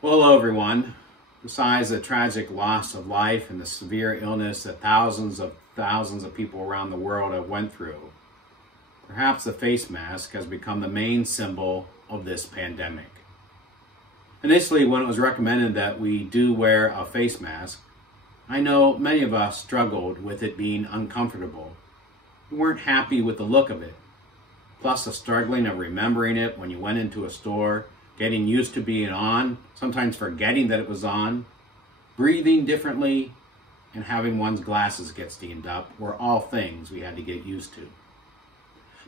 Well, hello everyone. Besides the tragic loss of life and the severe illness that thousands of people around the world have went through, perhaps the face mask has become the main symbol of this pandemic. Initially, when it was recommended that we do wear a face mask, I know many of us struggled with it being uncomfortable. We weren't happy with the look of it. Plus the struggling of remembering it when you went into a store, getting used to being on, sometimes forgetting that it was on, breathing differently, and having one's glasses get steamed up were all things we had to get used to.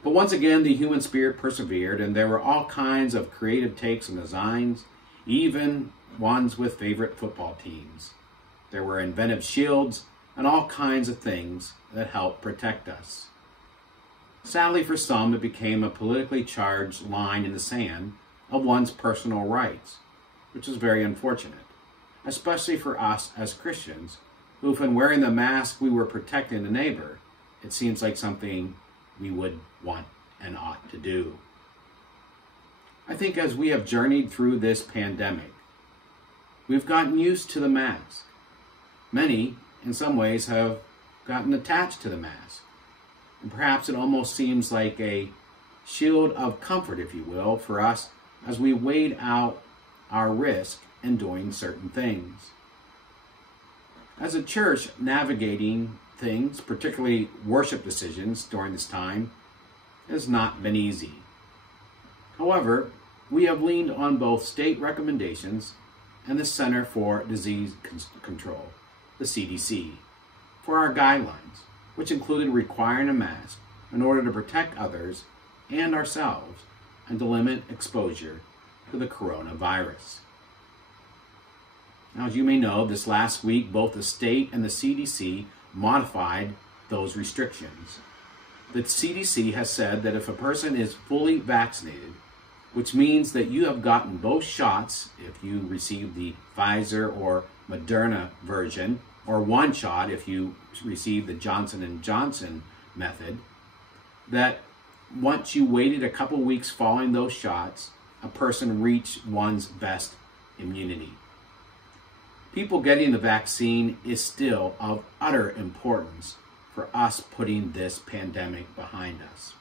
But once again, the human spirit persevered, and there were all kinds of creative takes and designs, even ones with favorite football teams. There were inventive shields and all kinds of things that helped protect us. Sadly for some, it became a politically charged line in the sand of one's personal rights, which is very unfortunate, especially for us as Christians, who, if in wearing the mask we were protecting the neighbor, it seems like something we would want and ought to do. I think as we have journeyed through this pandemic, we've gotten used to the mask. Many, in some ways, have gotten attached to the mask. And perhaps it almost seems like a shield of comfort, if you will, for us as we weighed out our risk in doing certain things. As a church, navigating things, particularly worship decisions during this time, has not been easy. However, we have leaned on both state recommendations and the Center for Disease Control, the CDC, for our guidelines, which included requiring a mask in order to protect others and ourselves and to limit exposure to the coronavirus. Now, as you may know, this last week, both the state and the CDC modified those restrictions. The CDC has said that if a person is fully vaccinated, which means that you have gotten both shots, if you received the Pfizer or Moderna version, or one shot if you received the Johnson & Johnson method, that once you waited a couple weeks following those shots, a person reached one's best immunity. People getting the vaccine is still of utter importance for us putting this pandemic behind us.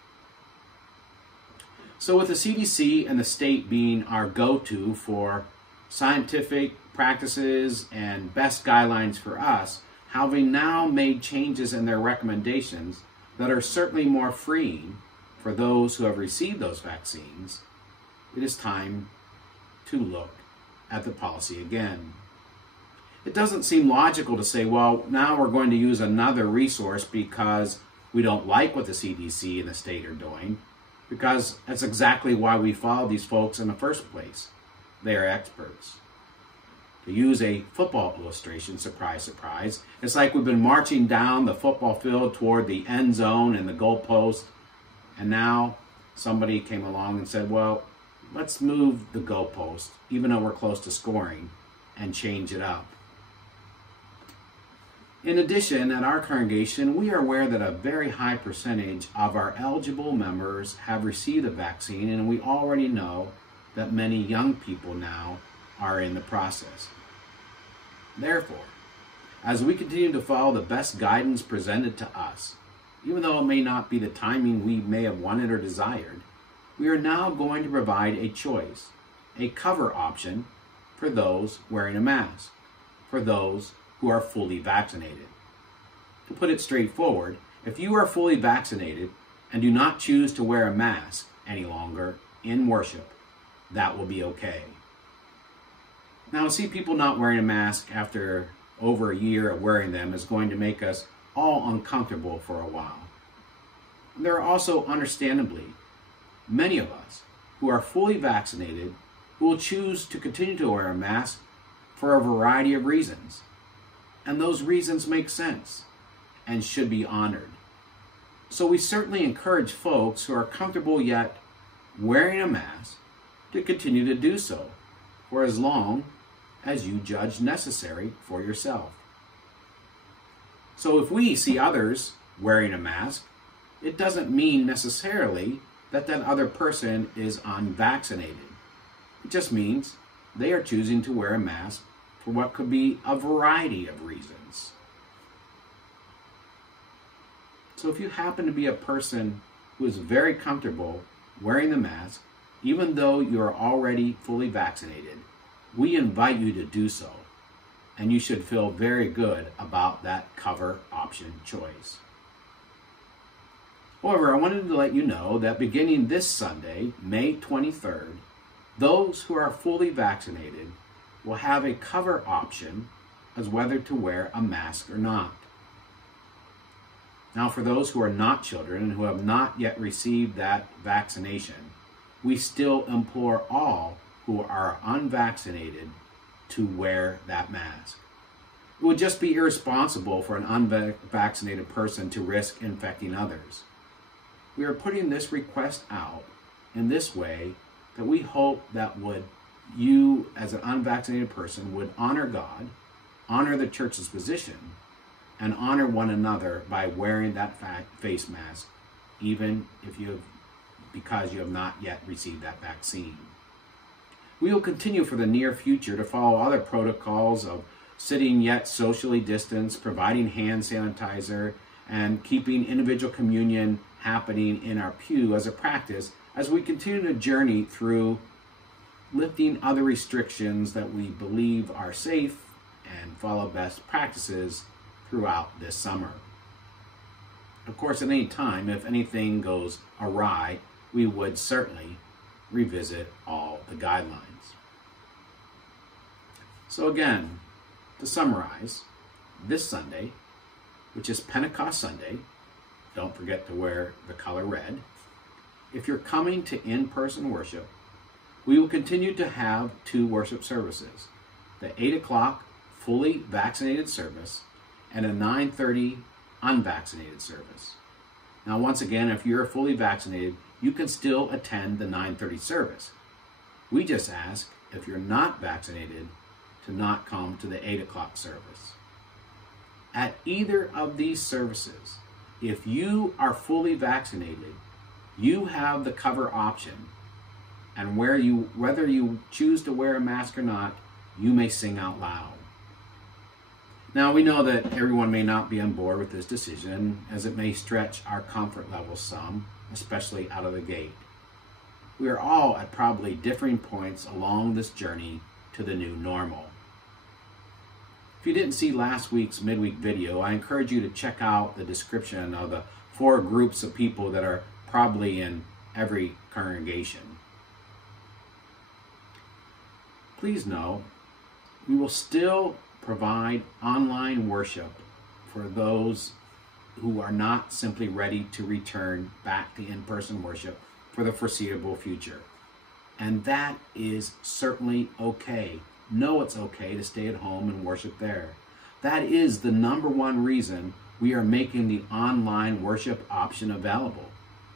So with the CDC and the state being our go-to for scientific practices and best guidelines for us, having now made changes in their recommendations that are certainly more freeing for those who have received those vaccines, it is time to look at the policy again. It doesn't seem logical to say, well, now we're going to use another resource because we don't like what the CDC and the state are doing, because that's exactly why we follow these folks in the first place. They are experts. To use a football illustration, surprise, surprise, it's like we've been marching down the football field toward the end zone and the goalpost, and now somebody came along and said, well, let's move the goalpost, even though we're close to scoring, and change it up. In addition, at our congregation, we are aware that a very high percentage of our eligible members have received the vaccine, and we already know that many young people now are in the process. Therefore, as we continue to follow the best guidance presented to us, even though it may not be the timing we may have wanted or desired, we are now going to provide a choice, a cover option for those wearing a mask, for those who are fully vaccinated. To put it straightforward, if you are fully vaccinated and do not choose to wear a mask any longer in worship, that will be okay. Now, to see people not wearing a mask after over a year of wearing them is going to make us all uncomfortable for a while. There are also, understandably, many of us who are fully vaccinated who will choose to continue to wear a mask for a variety of reasons. And those reasons make sense and should be honored. So we certainly encourage folks who are comfortable yet wearing a mask to continue to do so for as long as you judge necessary for yourself. So if we see others wearing a mask, it doesn't mean necessarily that that other person is unvaccinated. It just means they are choosing to wear a mask for what could be a variety of reasons. So if you happen to be a person who is very comfortable wearing the mask, even though you are already fully vaccinated, we invite you to do so, and you should feel very good about that cover option choice. However, I wanted to let you know that beginning this Sunday, May 23rd, those who are fully vaccinated will have a cover option as whether to wear a mask or not. Now, for those who are not children and who have not yet received that vaccination, we still implore all who are unvaccinated to wear that mask. It would just be irresponsible for an unvaccinated person to risk infecting others. We are putting this request out in this way that we hope that you as an unvaccinated person would honor God, honor the church's position, and honor one another by wearing that face mask, even because you have not yet received that vaccine. We will continue for the near future to follow other protocols of sitting yet socially distanced, providing hand sanitizer, and keeping individual communion happening in our pew as a practice as we continue to journey through lifting other restrictions that we believe are safe and follow best practices throughout this summer. Of course, at any time, if anything goes awry, we would certainly revisit all the guidelines. So again, to summarize, this Sunday, which is Pentecost Sunday, don't forget to wear the color red. If you're coming to in-person worship, we will continue to have 2 worship services, the 8 o'clock fully vaccinated service and a 9:30 unvaccinated service. Now, once again, if you're fully vaccinated, you can still attend the 9:30 service. We just ask, if you're not vaccinated, to not come to the 8 o'clock service. At either of these services, if you are fully vaccinated, you have the cover option, and whether you choose to wear a mask or not, you may sing out loud. Now, we know that everyone may not be on board with this decision, as it may stretch our comfort levels some, especially out of the gate. We are all at probably differing points along this journey to the new normal. If you didn't see last week's midweek video, I encourage you to check out the description of the 4 groups of people that are probably in every congregation. Please know, we will still provide online worship for those who are not simply ready to return back to in-person worship for the foreseeable future. And that is certainly okay. Know it's okay to stay at home and worship there. That is the #1 reason we are making the online worship option available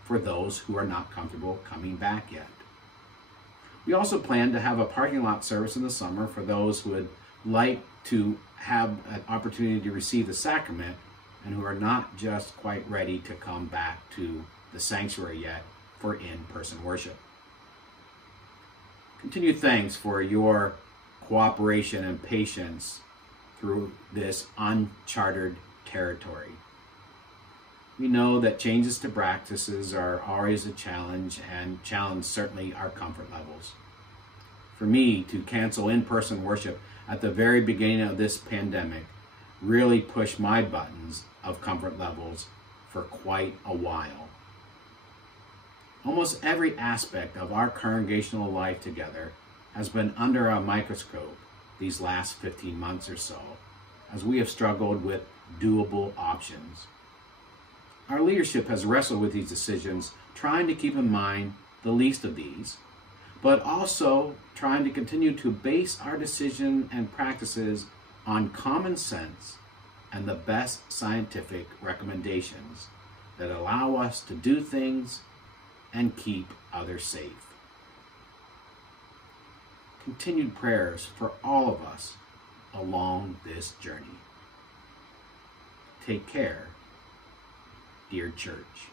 for those who are not comfortable coming back yet. We also plan to have a parking lot service in the summer for those who would like to have an opportunity to receive the sacrament and who are not just quite ready to come back to the sanctuary yet for in-person worship. Continued thanks for your cooperation and patience through this uncharted territory. We know that changes to practices are always a challenge, and challenge certainly our comfort levels. For me, to cancel in-person worship at the very beginning of this pandemic really pushed my buttons of comfort levels for quite a while. Almost every aspect of our congregational life together has been under a microscope these last 15 months or so, as we have struggled with doable options. Our leadership has wrestled with these decisions, trying to keep in mind the least of these, but also trying to continue to base our decision and practices on common sense and the best scientific recommendations that allow us to do things and keep others safe. Continued prayers for all of us along this journey. Take care, dear church.